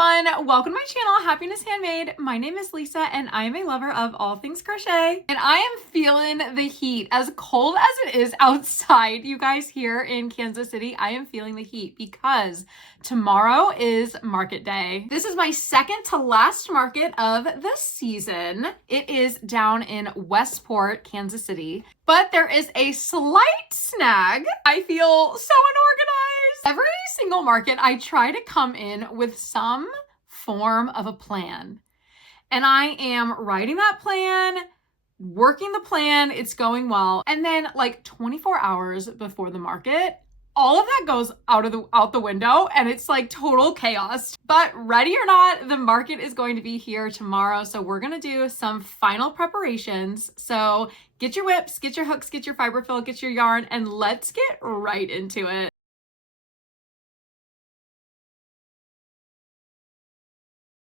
everyone, welcome to my channel, Happiness Handmade. My name is Lisa and I am a lover of all things crochet. And I am feeling the heat. As cold as it is outside, you guys, here in Kansas City, I am feeling the heat because tomorrow is market day. This is my second to last market of the season. It is down in Westport, Kansas City, but there is a slight snag. I feel so unorganized. Every single market, I try to come in with some form of a plan. And I am writing that plan, working the plan, it's going well. And then like 24 hours before the market, all of that goes out the window and it's like total chaos. But ready or not, the market is going to be here tomorrow. So we're going to do some final preparations. So get your whips, get your hooks, get your fiberfill, get your yarn, and let's get right into it.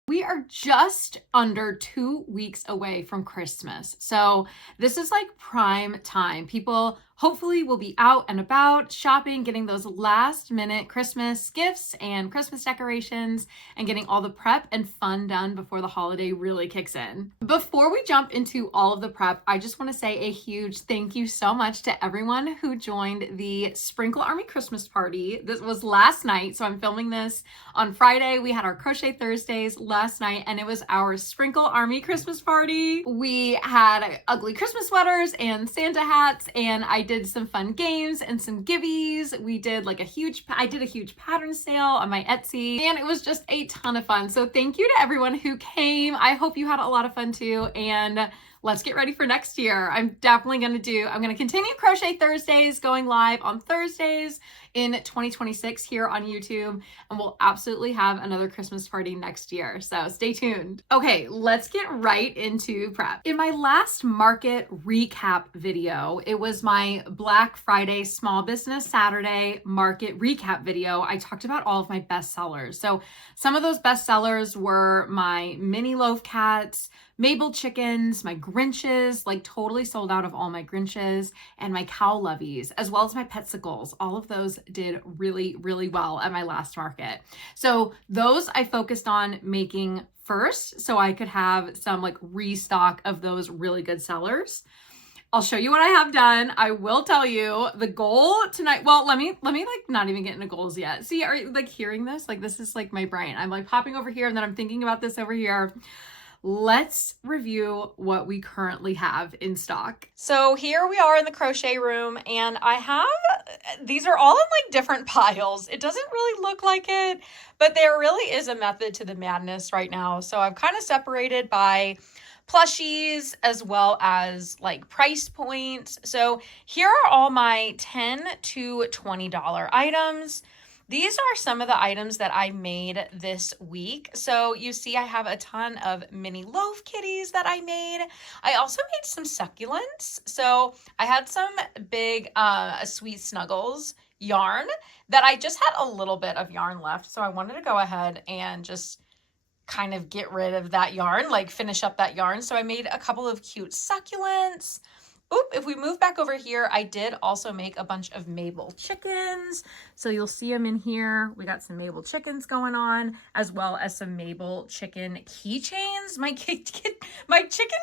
We are just under 2 weeks away from Christmas. So this is like prime time. People hopefully will be out and about shopping, getting those last minute Christmas gifts and Christmas decorations and getting all the prep and fun done before the holiday really kicks in. Before we jump into all of the prep, I just want to say a huge thank you so much to everyone who joined the Sprinkle Army Christmas party. This was last night, so I'm filming this on Friday. We had our Crochet Thursdays last night and it was our Sprinkle Army Christmas party. We had ugly Christmas sweaters and Santa hats, and I did some fun games and some gibbies. We did like I did a huge pattern sale on my Etsy, and it was just a ton of fun. So thank you to everyone who came. I hope you had a lot of fun too, and let's get ready for next year. I'm going to continue Crochet Thursdays, going live on Thursdays in 2026 here on YouTube, and we'll absolutely have another Christmas party next year. So stay tuned. Okay, let's get right into prep. In my last market recap video, it was my Black Friday Small Business Saturday market recap video. I talked about all of my best sellers. So some of those best sellers were my mini loaf cats, Mabel chickens, my Grinches, like totally sold out of all my Grinches, and my cow lovies, as well as my petsicles. All of those did really, really well at my last market. So those I focused on making first so I could have some like restock of those really good sellers. I'll show you what I have done. I will tell you the goal tonight. Well, let me like not even get into goals yet. See, are you like hearing this? Like this is like my brain. I'm like popping over here and then I'm thinking about this over here. Let's review what we currently have in stock. So here we are in the crochet room, and I have, these are all in like different piles. It doesn't really look like it, but there really is a method to the madness right now. So I've kind of separated by plushies as well as like price points. So here are all my $10 to $20 items. These are some of the items that I made this week. So you see I have a ton of mini loaf kitties that I made. I also made some succulents. So I had some big Sweet Snuggles yarn that I just had a little bit of yarn left. So I wanted to go ahead and just kind of get rid of that yarn, like finish up that yarn. So I made a couple of cute succulents. Oop, if we move back over here, I did also make a bunch of Mabel chickens. So you'll see them in here. We got some Mabel chickens going on, as well as some Mabel chicken keychains. My chicken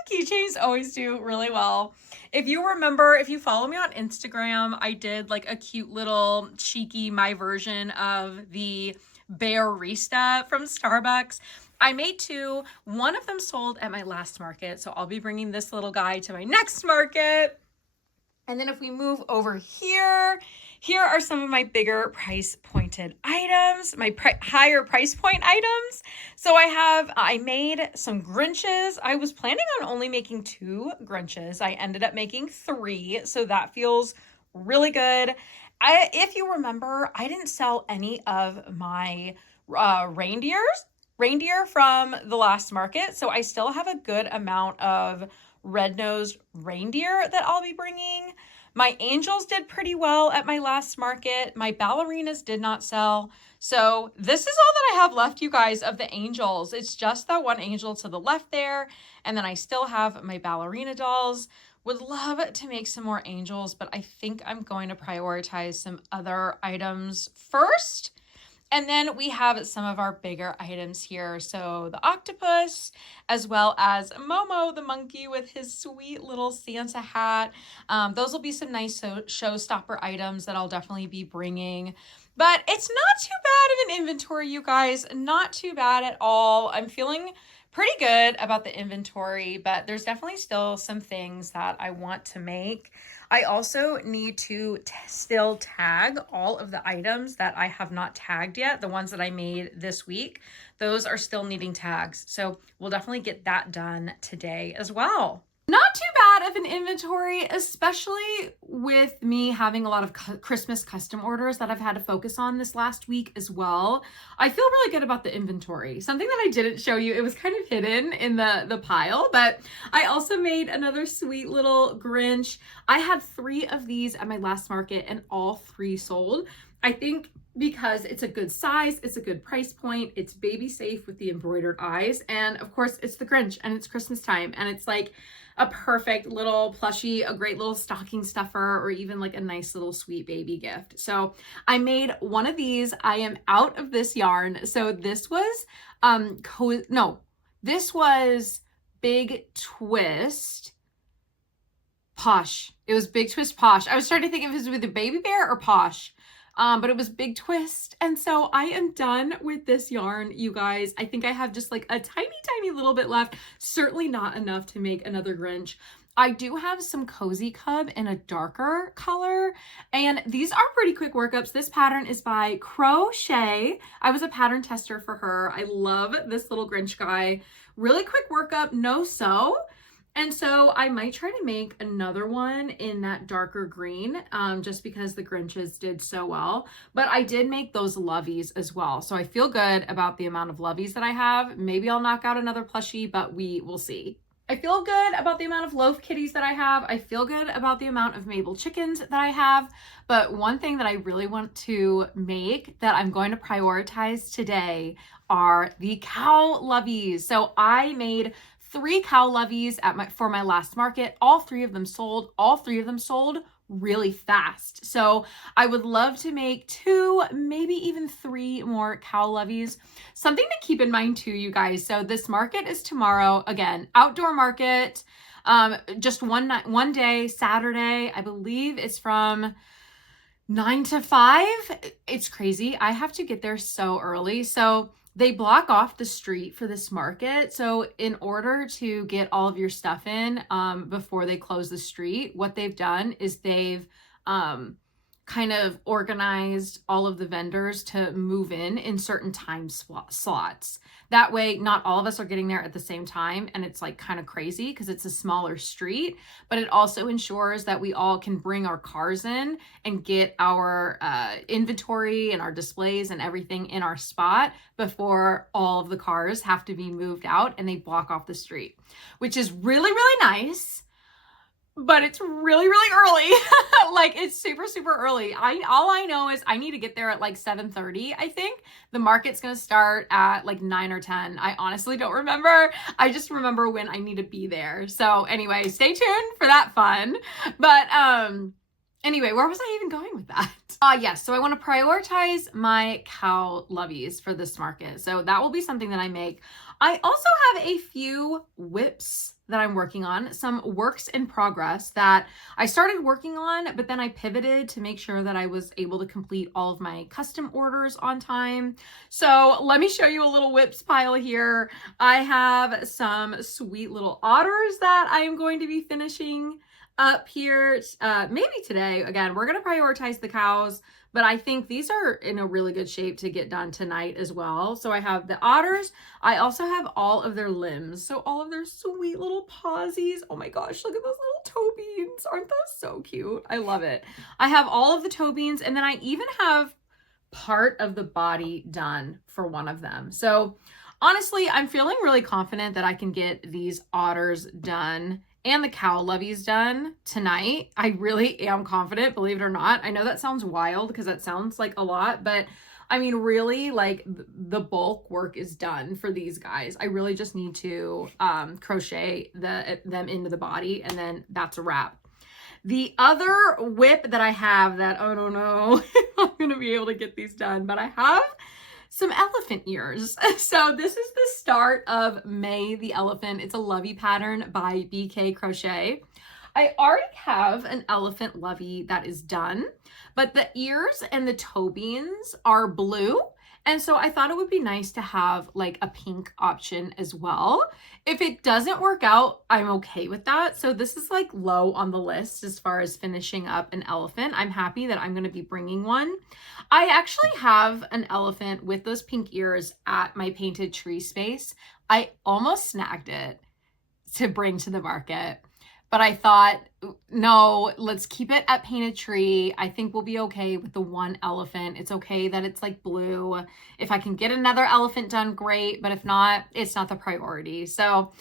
keychains always do really well. If you remember, if you follow me on Instagram, I did like a cute little cheeky, my version of the Bearista from Starbucks. I made two. One of them sold at my last market, so I'll be bringing this little guy to my next market. And then if we move over here, here are some of my bigger price pointed items, my higher price point items. So I made some Grinches. I was planning on only making 2 Grinches. I ended up making 3, so that feels really good. If you remember, I didn't sell any of my reindeer from the last market. So I still have a good amount of red-nosed reindeer that I'll be bringing. My angels did pretty well at my last market. My ballerinas did not sell. So this is all that I have left, you guys, of the angels. It's just that one angel to the left there. And then I still have my ballerina dolls. Would love to make some more angels, but I think I'm going to prioritize some other items first. And then we have some of our bigger items here. So the octopus, as well as Momo, the monkey with his sweet little Santa hat. Those will be some nice showstopper items that I'll definitely be bringing. But it's not too bad of an inventory, you guys. Not too bad at all. I'm feeling pretty good about the inventory, but there's definitely still some things that I want to make. I also need to still tag all of the items that I have not tagged yet, the ones that I made this week. Those are still needing tags. So we'll definitely get that done today as well. Not too bad of an inventory, especially with me having a lot of Christmas custom orders that I've had to focus on this last week as well. I feel really good about the inventory. Something that I didn't show you, it was kind of hidden in the pile, but I also made another sweet little Grinch. I had 3 of these at my last market and all 3 sold. I think because it's a good size, it's a good price point, it's baby safe with the embroidered eyes, and of course it's the Grinch and it's Christmas time, and it's like a perfect little plushie, a great little stocking stuffer, or even like a nice little sweet baby gift. So I made one of these. I am out of this yarn. So this was this was Big Twist Posh. It was Big Twist Posh. I was trying to think if it was with a baby bear or Posh. But it was Big Twist. And so I am done with this yarn, you guys. I think I have just like a tiny little bit left. Certainly not enough to make another Grinch. I do have some Cozy Cub in a darker color, and these are pretty quick workups. This pattern is by Crochet. I was a pattern tester for her. I love this little Grinch guy. Really quick workup, no sew. And so I might try to make another one in that darker green, just because the Grinches did so well. But I did make those loveys as well. So I feel good about the amount of loveys that I have. Maybe I'll knock out another plushie, but we will see. I feel good about the amount of loaf kitties that I have. I feel good about the amount of Mabel chickens that I have. But one thing that I really want to make that I'm going to prioritize today are the cow loveys. So I made 3 cow loveys for my last market. All 3 of them sold. All 3 of them sold really fast. So I would love to make 2, maybe even 3 more cow loveys. Something to keep in mind too, you guys. So this market is tomorrow. Again, outdoor market. Just one day, Saturday. I believe it's from 9 to 5. It's crazy. I have to get there so early. So they block off the street for this market. So in order to get all of your stuff in before they close the street, what they've done is they've kind of organized all of the vendors to move in certain time slots. That way, not all of us are getting there at the same time, and it's like kind of crazy because it's a smaller street, but it also ensures that we all can bring our cars in and get our inventory and our displays and everything in our spot before all of the cars have to be moved out and they block off the street, which is really, really nice. But it's really, really early. Like it's super, super early. All I know is I need to get there at like 7:30. I think the market's going to start at like 9 or 10. I honestly don't remember. I just remember when I need to be there. So anyway, stay tuned for that fun. But anyway, where was I even going with that? Yes. So I want to prioritize my cow loveys for this market. So that will be something that I make. I also have a few whips that I'm working on, some works in progress that I started working on, but then I pivoted to make sure that I was able to complete all of my custom orders on time. So let me show you a little whips pile here. I have some sweet little otters that I am going to be finishing up here maybe today. Again, we're going to prioritize the cows, but I think these are in a really good shape to get done tonight as well. So I have the otters. I also have all of their limbs. So all of their sweet little pawsies. Oh my gosh, look at those little toe beans. Aren't those so cute? I love it. I have all of the toe beans, and then I even have part of the body done for one of them. So honestly, I'm feeling really confident that I can get these otters done and the cow loveys done tonight. I really am confident, believe it or not. I know that sounds wild because that sounds like a lot, but I mean, really, like the bulk work is done for these guys. I really just need to crochet them into the body, and then that's a wrap. The other whip that I have that, I don't know if I'm going to be able to get these done, but I have some elephant ears. So this is the start of May the Elephant. It's a lovey pattern by BK Crochet. I already have an elephant lovey that is done, but the ears and the toe beans are blue. And so I thought it would be nice to have like a pink option as well. If it doesn't work out, I'm okay with that. So this is like low on the list as far as finishing up an elephant. I'm happy that I'm going to be bringing one. I actually have an elephant with those pink ears at my painted tree space. I almost snagged it to bring to the market, but I thought, no, let's keep it at painted tree. I think we'll be okay with the one elephant. It's okay that it's like blue. If I can get another elephant done, great. But if not, it's not the priority. So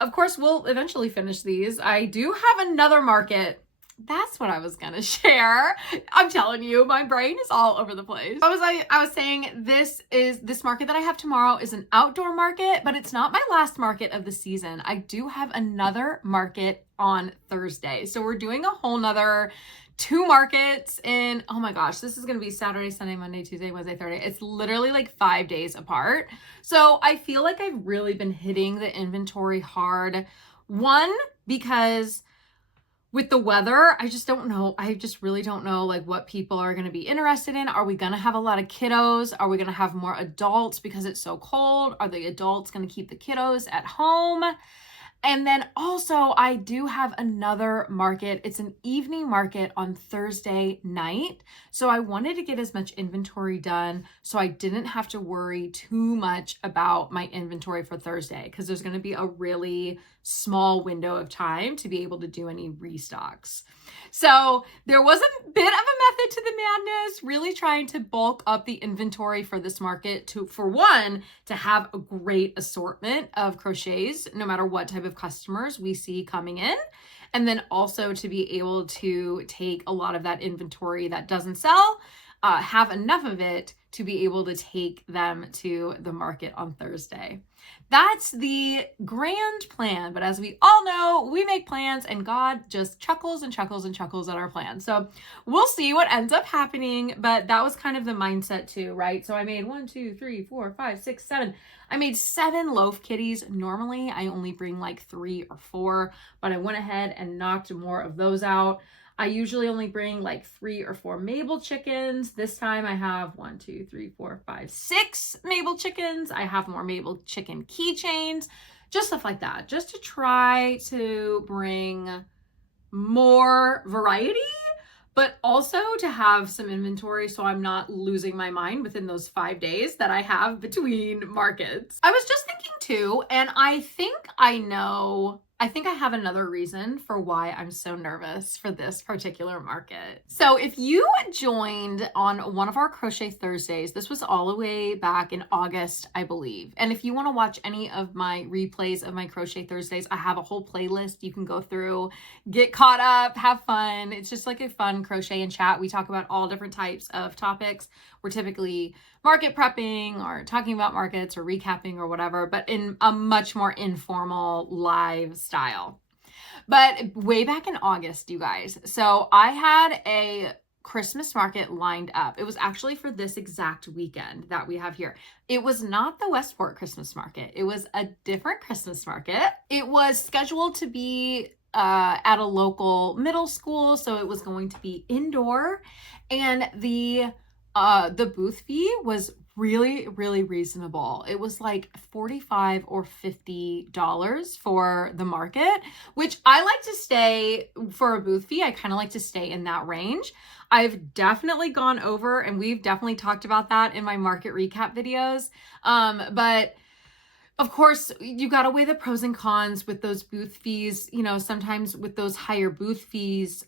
of course, we'll eventually finish these. I do have another market. That's what I was gonna share. I'm telling you, my brain is all over the place. I was saying this market that I have tomorrow is an outdoor market, but it's not my last market of the season. I do have another market on Thursday. So we're doing a whole nother 2 markets in, oh my gosh, this is gonna be Saturday, Sunday, Monday, Tuesday, Wednesday, Thursday. It's literally like 5 days apart. So I feel like I've really been hitting the inventory hard. One, because with the weather, I just don't know. I just really don't know like what people are going to be interested in. Are we going to have a lot of kiddos? Are we going to have more adults because it's so cold? Are the adults going to keep the kiddos at home? And then also I do have another market. It's an evening market on Thursday night. So I wanted to get as much inventory done so I didn't have to worry too much about my inventory for Thursday, because there's going to be a really small window of time to be able to do any restocks. So there was a bit of a method to the madness, really trying to bulk up the inventory for this market for one, to have a great assortment of crochets, no matter what type of customers we see coming in. And then also to be able to take a lot of that inventory that doesn't sell, have enough of it to be able to take them to the market on Thursday. That's the grand plan. But as we all know, we make plans and God just chuckles and chuckles and chuckles at our plans. So we'll see what ends up happening. But that was kind of the mindset too, right? So I made 1, 2, 3, 4, 5, 6, 7. I made 7 loaf kitties. Normally I only bring like 3 or 4, but I went ahead and knocked more of those out. I usually only bring like 3 or 4 Mabel chickens. This time I have 1, 2, 3, 4, 5, 6 Mabel chickens. I have more Mabel chicken keychains, just stuff like that, just to try to bring more variety, but also to have some inventory so I'm not losing my mind within those 5 days that I have between markets. I was just thinking too, and I think I have another reason for why I'm so nervous for this particular market. So if you joined on one of our Crochet Thursdays, this was all the way back in August, I believe. And if you want to watch any of my replays of my Crochet Thursdays, I have a whole playlist you can go through, get caught up, have fun. It's just like a fun crochet and chat. We talk about all different types of topics. We're typically market prepping or talking about markets or recapping or whatever, but in a much more informal live style. But way back in August, you guys, so I had a Christmas market lined up. It was actually for this exact weekend that we have here. It was not the Westport Christmas market. It was a different Christmas market. It was scheduled to be at a local middle school, so it was going to be indoor, and the booth fee was really, really reasonable. It was like $45 or $50 for the market, which I like to stay for a booth fee. I kind of like to stay in that range. I've definitely gone over, and we've definitely talked about that in my market recap videos. But of course, you got to weigh the pros and cons with those booth fees. You know, sometimes with those higher booth fees,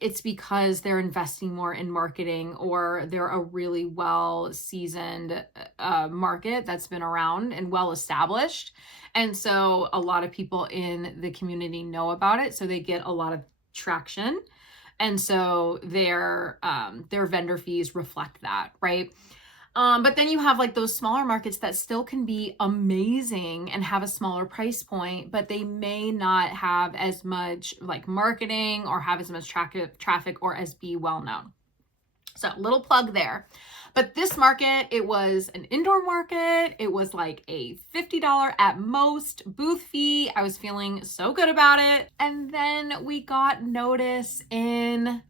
it's because they're investing more in marketing, or they're a really well-seasoned market that's been around and well-established. And so a lot of people in the community know about it, so they get a lot of traction. And so their vendor fees reflect that, right? But then you have like those smaller markets that still can be amazing and have a smaller price point, but they may not have as much like marketing or have as much traffic or as be well known. So little plug there. But this market, it was an indoor market. It was like a $50 at most booth fee. I was feeling so good about it. And then we got notice in,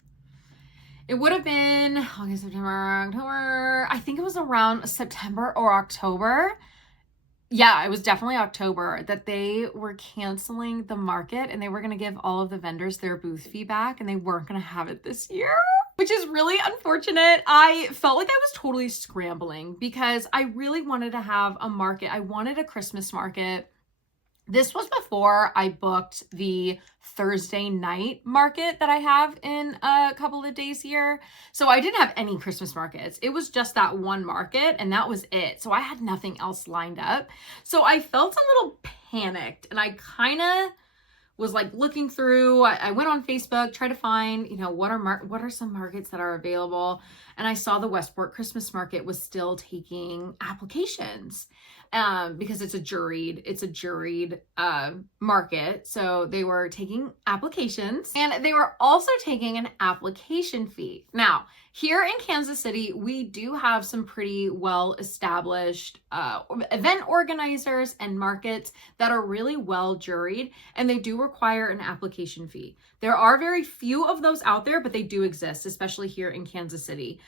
it would have been August, September, October. I think it was around September or October. Yeah, it was definitely October that they were canceling the market and they were going to give all of the vendors their booth fee back and they weren't going to have it this year, which is really unfortunate. I felt like I was totally scrambling because I really wanted to have a market. I wanted a Christmas market. This was before I booked the Thursday night market that I have in a couple of days here. So I didn't have any Christmas markets. It was just that one market and that was it. So I had nothing else lined up. So I felt a little panicked and I kind of was like looking through, I went on Facebook, tried to find, you know, what are some markets that are available. And I saw the Westport Christmas market was still taking applications. Because it's a juried market. So they were taking applications and they were also taking an application fee. Now, here in Kansas City, we do have some pretty well established event organizers and markets that are really well juried, and they do require an application fee. There are very few of those out there, but they do exist, especially here in Kansas City.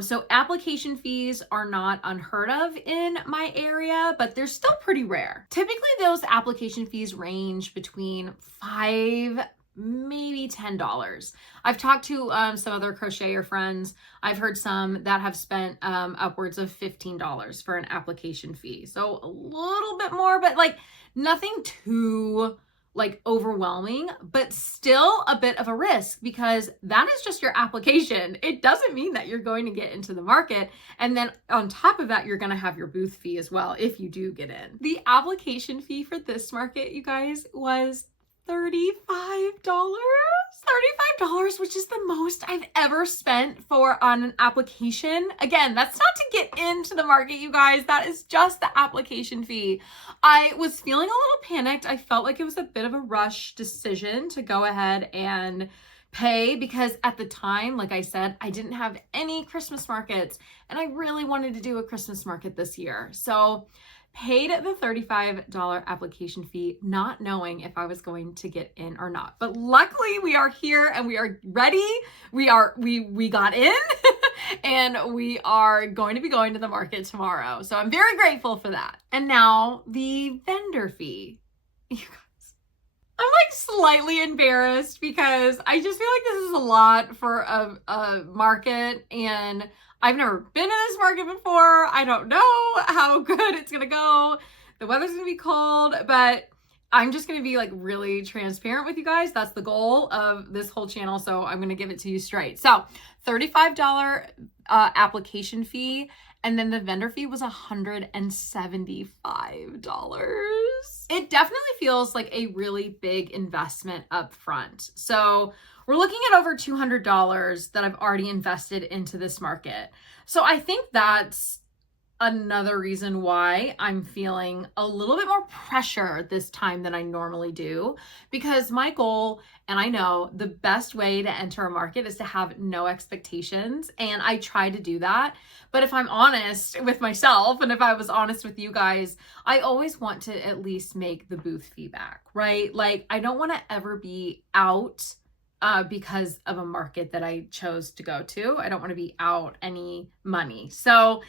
So application fees are not unheard of in my area, but they're still pretty rare. Typically, those application fees range between $5, maybe $10. I've talked to some other crocheter friends. I've heard some that have spent upwards of $15 for an application fee. So a little bit more, but like nothing too like overwhelming, but still a bit of a risk because that is just your application. It doesn't mean that you're going to get into the market. And then on top of that, you're going to have your booth fee as well if you do get in. The application fee for this market, you guys, was $35. $35, which is the most I've ever spent on an application. Again, that's not to get into the market, you guys. That is just the application fee. I was feeling a little panicked. I felt like it was a bit of a rush decision to go ahead and pay because at the time, like I said, I didn't have any Christmas markets and I really wanted to do a Christmas market this year. So paid the $35 application fee, not knowing if I was going to get in or not. But luckily we are here and we are ready. We got in and we are going to be going to the market tomorrow. So I'm very grateful for that. And now the vendor fee. You guys, I'm like slightly embarrassed because I just feel like this is a lot for a market and I've never been in this market before. I don't know how good it's gonna go. The weather's gonna be cold, but I'm just gonna be like really transparent with you guys. That's the goal of this whole channel, so I'm gonna give it to you straight. So $35 application fee, and then the vendor fee was $175. It definitely feels like a really big investment up front. So we're looking at over $200 that I've already invested into this market. So I think that's another reason why I'm feeling a little bit more pressure this time than I normally do, because my goal, and I know the best way to enter a market is to have no expectations. And I try to do that. But if I'm honest with myself, and if I was honest with you guys, I always want to at least make the booth fee back, right? Like I don't want to ever be out because of a market that I chose to go to. I don't want to be out any money. So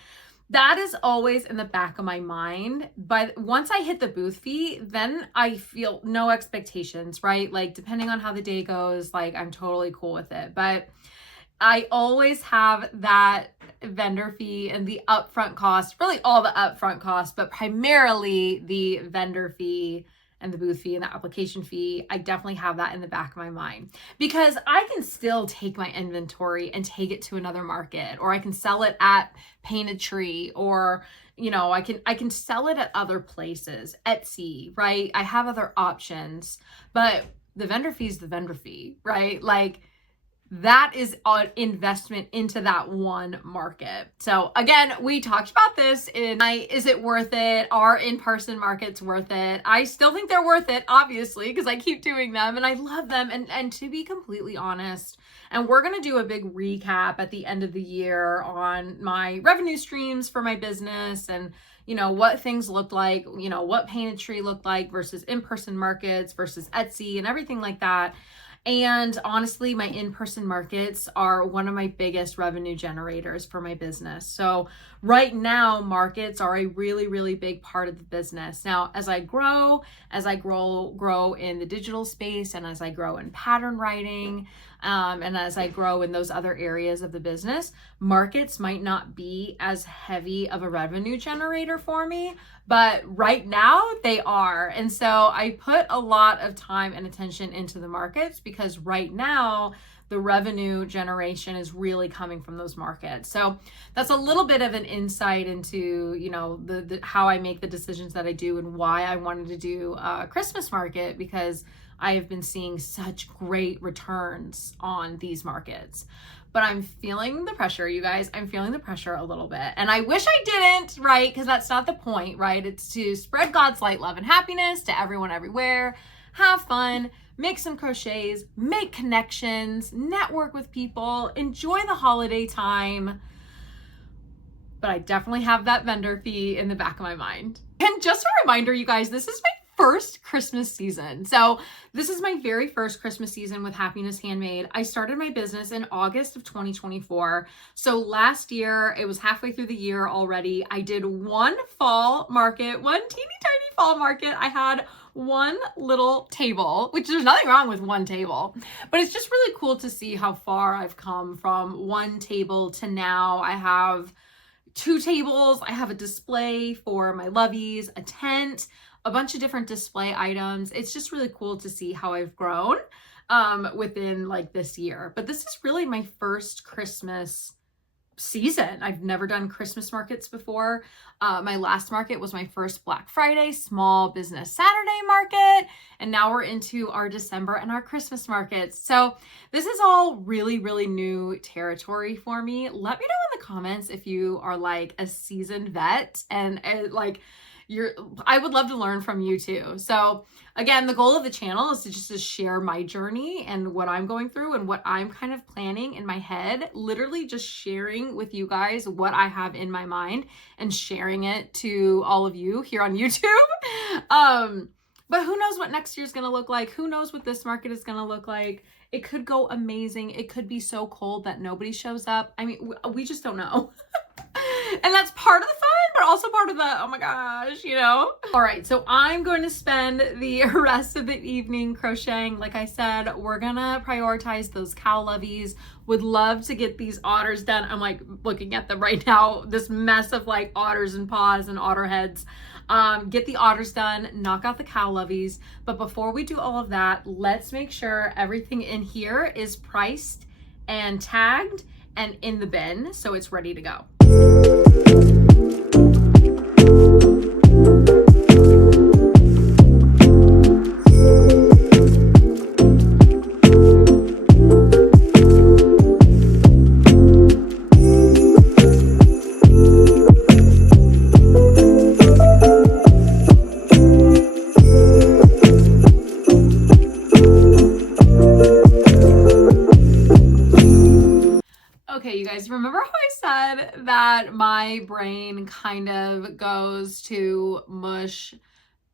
that is always in the back of my mind. But once I hit the booth fee, then I feel no expectations, right? Like depending on how the day goes, like I'm totally cool with it. But I always have that vendor fee and the upfront cost, really all the upfront costs, but primarily the vendor fee and the booth fee and the application fee. I definitely have that in the back of my mind because I can still take my inventory and take it to another market, or I can sell it at Painted Tree, or you know, I can sell it at other places, Etsy, right? I have other options, but the vendor fee is the vendor fee, right? Like that is an investment into that one market. So again, we talked about this is it worth it? Are in-person markets worth it? I still think they're worth it, obviously, because I keep doing them and I love them. And to be completely honest, and we're going to do a big recap at the end of the year on my revenue streams for my business and what things look like, what Painted Tree looked like versus in-person markets versus Etsy and everything like that. And honestly, my in-person markets are one of my biggest revenue generators for my business. So right now, markets are a really, really big part of the business. Now, as I grow in the digital space, and as I grow in pattern writing, and as I grow in those other areas of the business, markets might not be as heavy of a revenue generator for me, but right now they are. And so I put a lot of time and attention into the markets because right now the revenue generation is really coming from those markets. So that's a little bit of an insight into, the how I make the decisions that I do and why I wanted to do a Christmas market, because I have been seeing such great returns on these markets. But I'm feeling the pressure, you guys. I'm feeling the pressure a little bit. And I wish I didn't, right? Because that's not the point, right? It's to spread God's light, love, and happiness to everyone everywhere. Have fun, make some crochets, make connections, network with people, enjoy the holiday time. But I definitely have that vendor fee in the back of my mind. And just a reminder, you guys, this is my first Christmas season. So this is my very first Christmas season with Happiness Handmade. I started my business in August of 2024. So last year, it was halfway through the year already. I did one fall market, one teeny tiny fall market. I had one little table, which there's nothing wrong with one table, but it's just really cool to see how far I've come from one table to now I have 2 tables. I have a display for my lovies, a tent, a bunch of different display items. It's just really cool to see how I've grown within like this year. But this is really my first Christmas season. I've never done Christmas markets before. My last market was my first Black Friday Small Business Saturday market. And now we're into our December and our Christmas markets. So this is all really, really new territory for me. Let me know in the comments if you are like a seasoned vet and I would love to learn from you too. So again, the goal of the channel is to share my journey and what I'm going through and what I'm kind of planning in my head, literally just sharing with you guys what I have in my mind and sharing it to all of you here on YouTube. But who knows what next year's going to look like? Who knows what this market is going to look like? It could go amazing. It could be so cold that nobody shows up. I mean, we just don't know. And that's part of the fun, but also part of the, oh my gosh, All right, so I'm going to spend the rest of the evening crocheting. Like I said, we're gonna prioritize those cow lovies. Would love to get these otters done. I'm like looking at them right now, this mess of like otters and paws and otter heads. Get the otters done, knock out the cow lovies. But before we do all of that, let's make sure everything in here is priced and tagged and in the bin so it's ready to go. Okay, you guys, remember how I said that my brain kind of goes to mush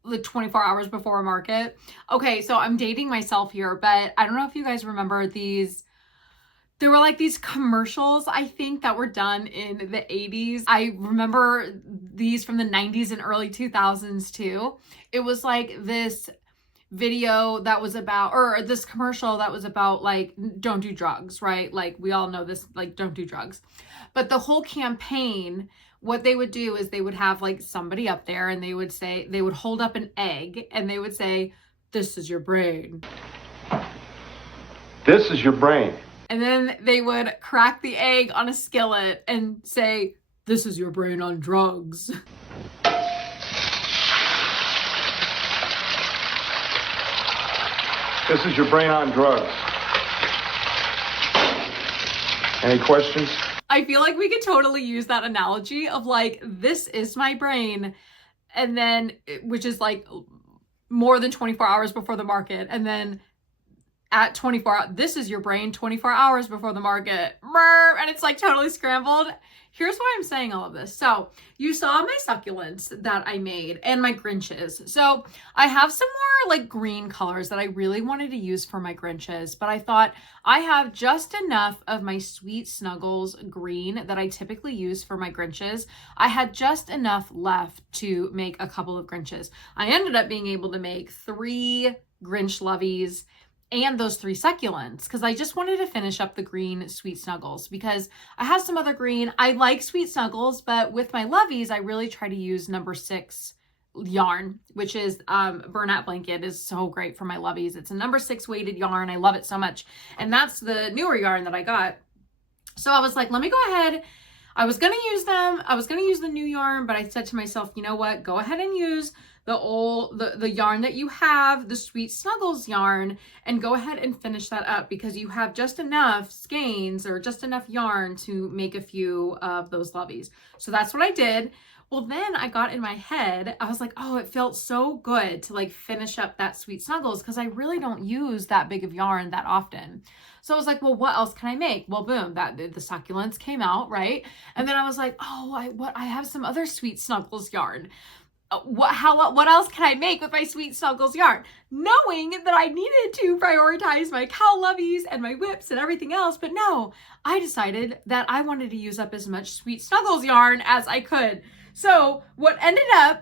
the 24 hours before a market? Okay, so I'm dating myself here, but I don't know if you guys remember these. There were like these commercials, I think, that were done in the 80s. I remember these from the 90s and early 2000s too. It was like this video that was about, or this commercial that was about like, don't do drugs, right? Like we all know this, like don't do drugs. But the whole campaign, what they would do is they would have like somebody up there and they would hold up an egg and they would say, this is your brain. This is your brain. And then they would crack the egg on a skillet and say, this is your brain on drugs. This is your brain on drugs. Any questions? I feel like we could totally use that analogy of like, this is my brain, and then, which is like more than 24 hours before the market, and then at 24 hours, this is your brain 24 hours before the market, and it's like totally scrambled. Here's why I'm saying all of this. So you saw my succulents that I made and my Grinches. So I have some more like green colors that I really wanted to use for my Grinches, but I thought I have just enough of my Sweet Snuggles green that I typically use for my Grinches. I had just enough left to make a couple of Grinches. I ended up being able to make 3 Grinch Lovies and those 3 succulents, because I just wanted to finish up the green Sweet Snuggles, because I have some other green. I like Sweet Snuggles, but with my Lovies, I really try to use number 6 yarn, which is Bernat Blanket is so great for my Lovies. It's a number 6 weighted yarn. I love it so much. And that's the newer yarn that I got. So I was like, let me go ahead. I was going to use them. I was going to use the new yarn, but I said to myself, you know what? Go ahead and use the yarn that you have, the Sweet Snuggles yarn, and go ahead and finish that up, because you have just enough skeins or just enough yarn to make a few of those Lovies. So that's what I did. Well, then I got in my head, I was like, oh, it felt so good to like finish up that Sweet Snuggles, because I really don't use that big of yarn that often. So I was like, well, what else can I make? Well, boom, the succulents came out, right? And then I was like, oh, I have some other Sweet Snuggles yarn. What else can I make with my Sweet Snuggles yarn? Knowing that I needed to prioritize my cow Lovies and my whips and everything else, but no, I decided that I wanted to use up as much Sweet Snuggles yarn as I could. So what ended up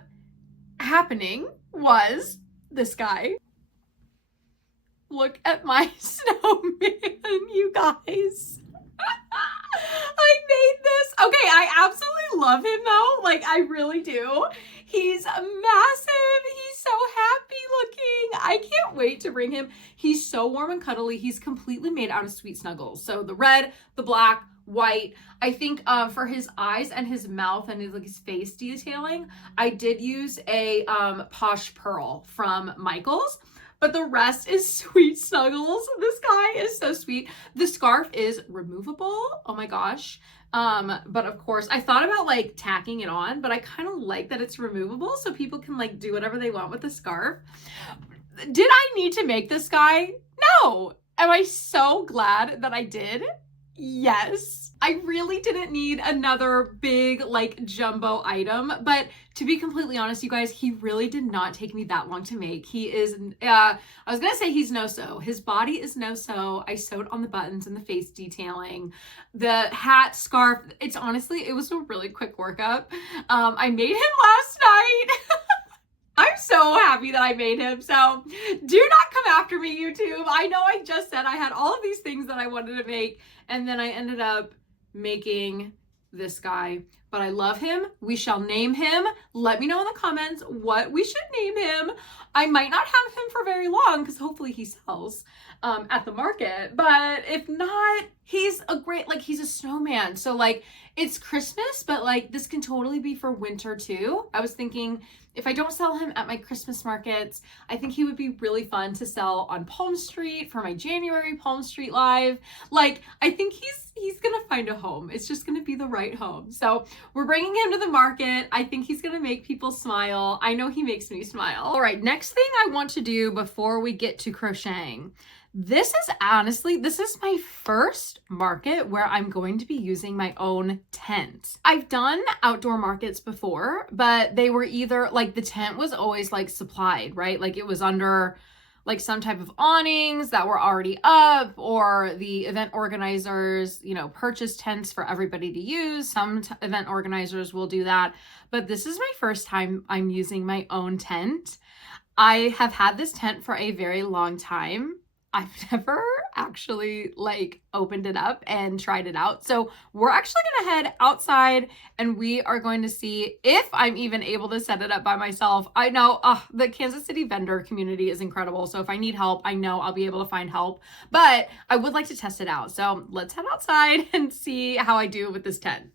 happening was this guy. Look at my snowman, you guys. I made this. Okay, I absolutely love him though. Like, I really do. He's massive. He's so happy looking. I can't wait to bring him. He's so warm and cuddly. He's completely made out of Sweet Snuggles. So the red, the black, white. I think for his eyes and his mouth and his face detailing, I did use a Posh Pearl from Michaels. But the rest is Sweet Snuggles. This guy is so sweet. The scarf is removable. Oh my gosh. But of course, I thought about like tacking it on, but I kind of like that it's removable so people can like do whatever they want with the scarf. Did I need to make this guy? No. Am I so glad that I did? Yes. I really didn't need another big like jumbo item, but to be completely honest, you guys, he really did not take me that long to make. He is, I was gonna say he's no-sew. His body is no-sew. I sewed on the buttons and the face detailing. The hat, scarf, it's honestly, it was a really quick workup. I made him last night. I'm so happy that I made him. So do not come after me, YouTube. I know I just said I had all of these things that I wanted to make, and then I ended up making this guy, but I love him. We shall name him. Let me know in the comments what we should name him. I might not have him for very long because hopefully he sells at the market, but if not, he's a great, like, he's a snowman. So like, it's Christmas, but like this can totally be for winter too. I was thinking if I don't sell him at my Christmas markets, I think he would be really fun to sell on Palm Street for my January Palm Street Live. Like, I think he's gonna find a home. It's just gonna be the right home. So we're bringing him to the market. I think he's gonna make people smile. I know he makes me smile. All right, next thing I want to do before we get to crocheting. This is my first market where I'm going to be using my own tent. I've done outdoor markets before, but they were either like the tent was always like supplied, right? Like it was under like some type of awnings that were already up, or the event organizers, you know, purchase tents for everybody to use. Some event organizers will do that, but this is my first time I'm using my own tent. I have had this tent for a very long time. I've never actually like opened it up and tried it out. So we're actually gonna head outside and we are going to see if I'm even able to set it up by myself. I know the Kansas City vendor community is incredible. So if I need help, I know I'll be able to find help, but I would like to test it out. So let's head outside and see how I do with this tent.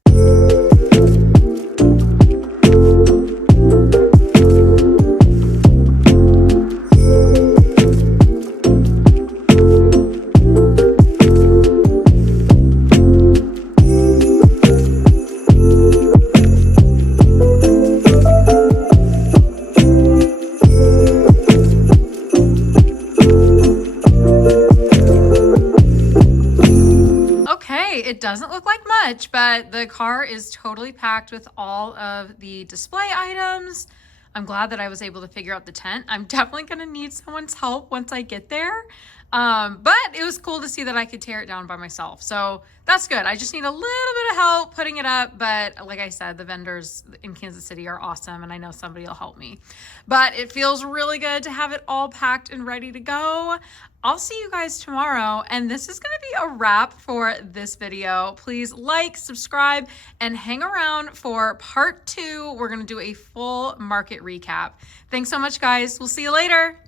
much, but the car is totally packed with all of the display items. I'm glad that I was able to figure out the tent. I'm definitely gonna need someone's help once I get there. But it was cool to see that I could tear it down by myself. So that's good. I just need a little bit of help putting it up. But like I said, the vendors in Kansas City are awesome and I know somebody will help me. But it feels really good to have it all packed and ready to go. I'll see you guys tomorrow. And this is gonna be a wrap for this video. Please like, subscribe, and hang around for part 2. We're gonna do a full market recap. Thanks so much, guys. We'll see you later.